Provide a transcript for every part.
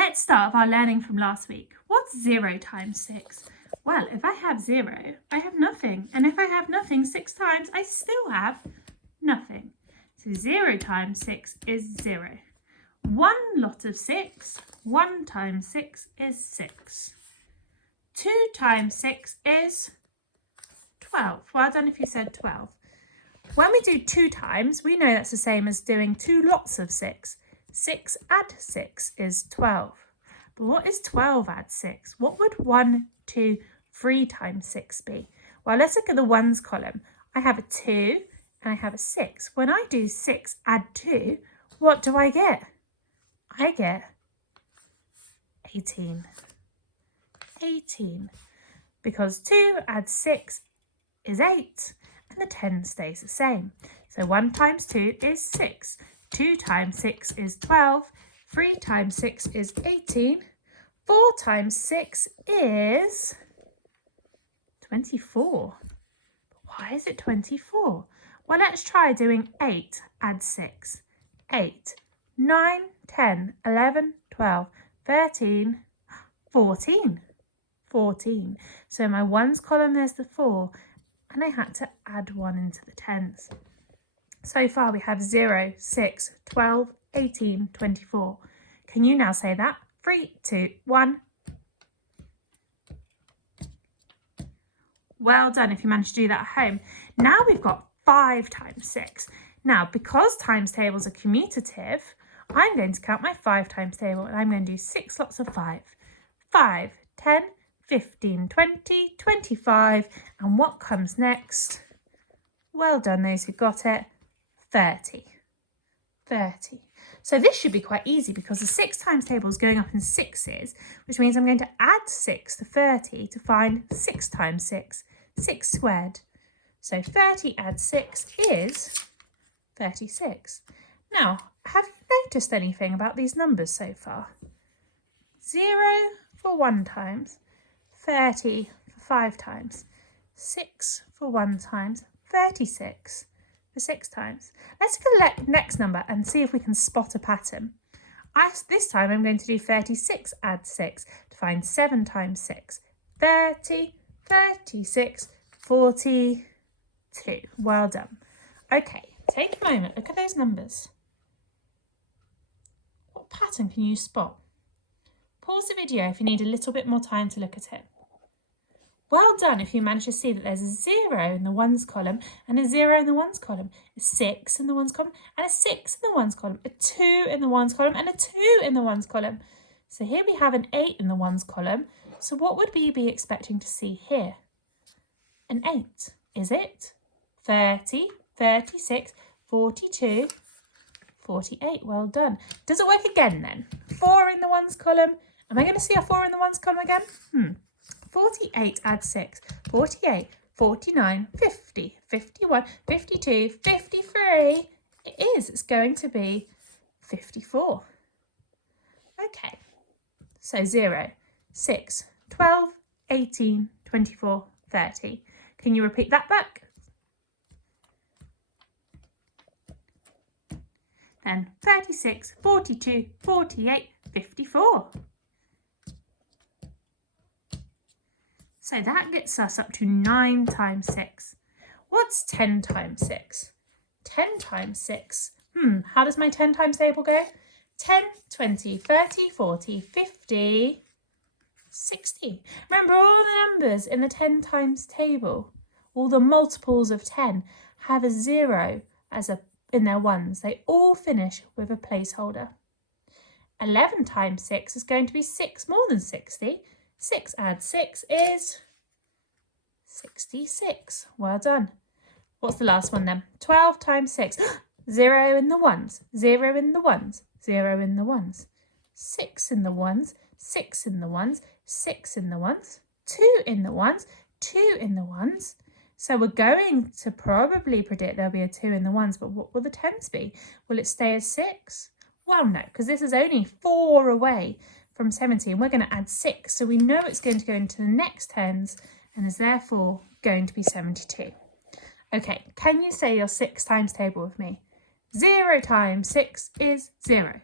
Let's start with our learning from last week. What's 0 times 6? Well, if I have 0, I have nothing. And if I have nothing 6 times, I still have nothing. So 0 times 6 is 0. 1 lot of 6, 1 times 6 is 6. 2 times 6 is 12. Well done if you said 12. When we do 2 times, we know that's the same as doing 2 lots of 6. 6 add 6 is 12. But what is 12 add 6? What would 1, 2, 3 times 6 be? Well, let's look at the ones column. I have a 2 and I have a 6. When I do 6 add 2, what do I get? I get 18. 18. Because 2 adds 6 is 8 and the 10 stays the same. So 1 times 2 is 6. 2 times 6 is 12, 3 times 6 is 18, 4 times 6 is 24. Why is it 24? Well, let's try doing 8 add 6. 8, 9, 10, 11, 12, 13, 14. 14. So in my ones column there's the 4 and I had to add 1 into the tens. So far we have 0, 6, 12, 18, 24. Can you now say that? 3, 2, 1. Well done if you managed to do that at home. Now we've got 5 times 6. Now, because times tables are commutative, I'm going to count my 5 times table and I'm going to do 6 lots of 5. 5, 10, 15, 20, 25. And what comes next? Well done those who got it. 30. 30. So this should be quite easy because the 6 times table is going up in 6s, which means I'm going to add 6 to 30 to find 6 times 6, 6 squared. So 30 add 6 is 36. Now, have you noticed anything about these numbers so far? 0 for 1 times, 30 for 5 times, 6 for 1 times, 36 for 6 times. Let's look at the next number and see if we can spot a pattern. This time I'm going to do 36 add 6 to find 7 times 6. 30, 36, 42. Well done. Okay, take a moment, look at those numbers. What pattern can you spot? Pause the video if you need a little bit more time to look at it. Well done if you manage to see that there's a 0 in the ones column and a 0 in the ones column, a 6 in the ones column and a 6 in the ones column, a 2 in the ones column and a 2 in the ones column. So here we have an 8 in the ones column. So what would we be expecting to see here? An 8, is it? 30, 36, 42, 48. Well done. Does it work again then? 4 in the ones column. Am I going to see a 4 in the ones column again? 48 add 6, 48, 49, 50, 51, 52, 53. It is, it's going to be 54. Okay, so 0, 6, 12, 18, 24, 30. Can you repeat that back? Then 36, 42, 48, 54. So that gets us up to 9 times 6. What's 10 times 6? 10 times 6. How does my 10 times table go? 10, 20, 30, 40, 50, 60. Remember all the numbers in the 10 times table, all the multiples of 10 have a 0 in their ones. They all finish with a placeholder. 11 times 6 is going to be 6 more than 60. 6 add 6 is 66. Well done. What's the last one then? 12 times 6. 0 in the ones, 0 in the ones, 0 in the ones. 6 in the ones, 6 in the ones, 6 in the ones, 2 in the ones, 2 in the ones. So we're going to probably predict there'll be a 2 in the ones, but what will the tens be? Will it stay as 6? Well, no, because this is only 4 away from 70 and we're going to add 6. So we know it's going to go into the next tens and is therefore going to be 72. Okay, can you say your 6 times table with me? 0 times 6 is 0.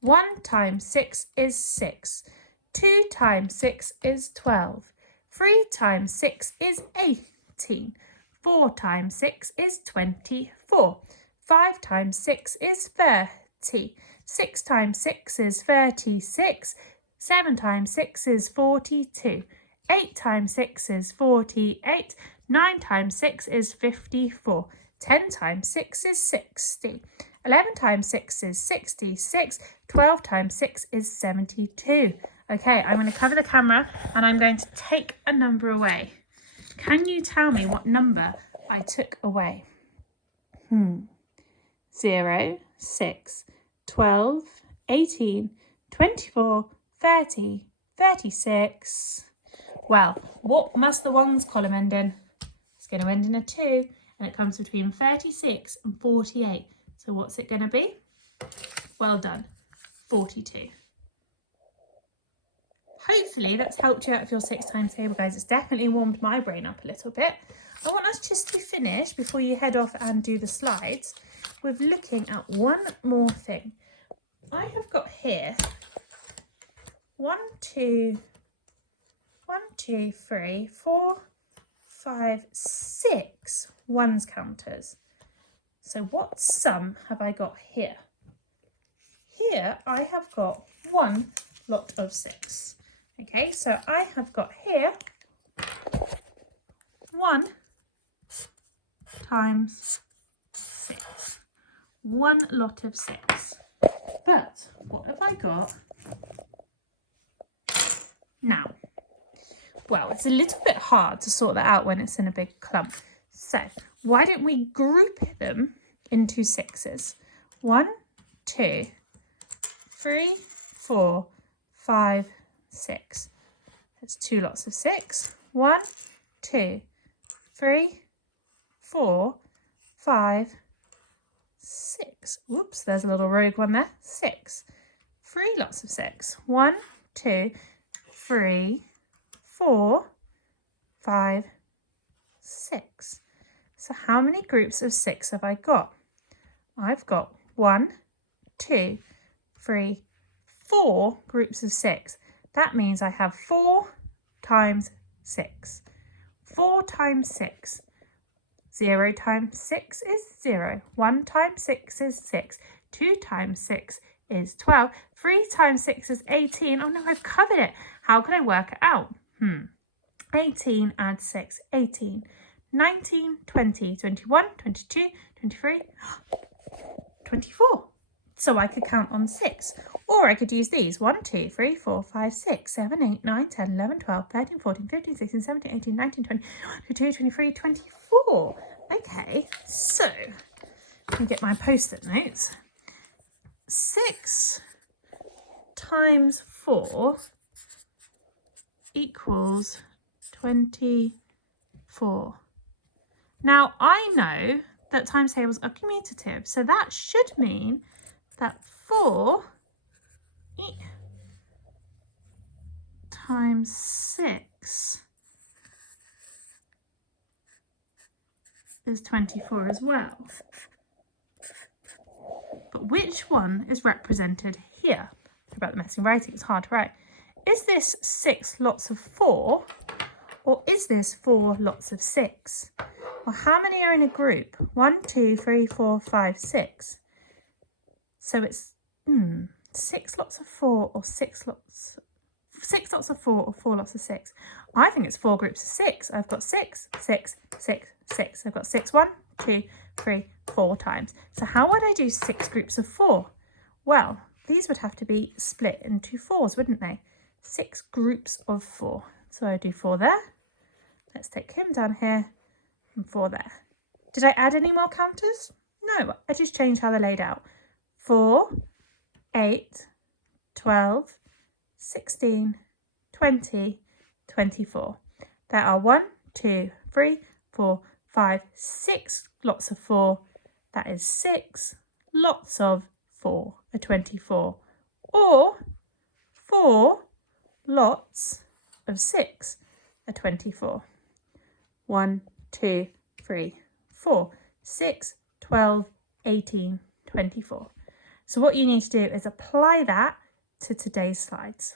1 times 6 is 6. 2 times 6 is 12. 3 times 6 is 18. 4 times 6 is 24. 5 times 6 is 30. 6 times 6 is 36. 7 times 6 is 42. 8 times 6 is 48. 9 times 6 is 54. 10 times 6 is 60. 11 times 6 is 66. 12 times 6 is 72. Okay, I'm going to cover the camera and I'm going to take a number away. Can you tell me what number I took away? 0, 6, 12, 18, 24, 30, 36. Well, what must the ones column end in? It's going to end in a 2 and it comes between 36 and 48. So what's it going to be? Well done, 42. Hopefully that's helped you out with your 6 times table, guys. It's definitely warmed my brain up a little bit. I want us just to finish, before you head off and do the slides, with looking at one more thing. I have got here 1, 2, 3, 4, 5, 6 ones counters. So what sum have I got here? Here I have got one lot of 6. Okay, so I have got here 1 times 6. One lot of 6. But what have I got now? Well, it's a little bit hard to sort that out when it's in a big clump. So why don't we group them into 6s? 1, 2, 3, 4, 5, 6. That's 2 lots of 6. 1, 2, 3, 4, 5, 6. Whoops, there's a little rogue one there. 6. 3 lots of 6. 1, 2, 3, 4, 5, 6. So how many groups of 6 have I got? I've got 1, 2, 3, 4 groups of 6. That means I have 4 times 6. 4 times 6. 0 times 6 is 0. 1 times 6 is 6. 2 times 6 is 12. 3 times 6 is 18. Oh no, I've covered it. How can I work it out? 18 add 6, 18. 19, 20, 21, 22, 23, 24. So I could count on 6. Or I could use these. 1, 2, 3, 4, 5, 6, 7, 8, 9, 10, 11, 12, 13, 14, 15, 16, 17, 18, 19, 20, 22, 23, 24. Okay, so let me get my post-it notes. 6 times 4 equals 24. Now, I know that times tables are commutative, so that should mean that 4 times 6 is 24 as well. But which one is represented here? Sorry about the messy writing, it's hard to write. Is this 6 lots of 4, or is this 4 lots of 6? Well, how many are in a group? 1, 2, 3, 4, 5, 6. So it's 6 lots of 4 or 6 lots of 4 or 4 lots of 6. I think it's 4 groups of 6. I've got 6, 6, 6, 6. I've got 6, 1, 2, 3, 4 times. So how would I do 6 groups of 4? Well, these would have to be split into 4s, wouldn't they? 6 groups of 4. So I do 4 there. Let's take him down here and 4 there. Did I add any more counters? No, I just changed how they're laid out. 4, 8, 12, 16, 20, 24. There are 1, 2, 3, 4, 5, 6 lots of 4. That is 6 lots of 4 are 24. Or 4 lots of 6 are 24. 1, 2, 3, 4, 6, 12, 18, 24. So what you need to do is apply that to today's slides.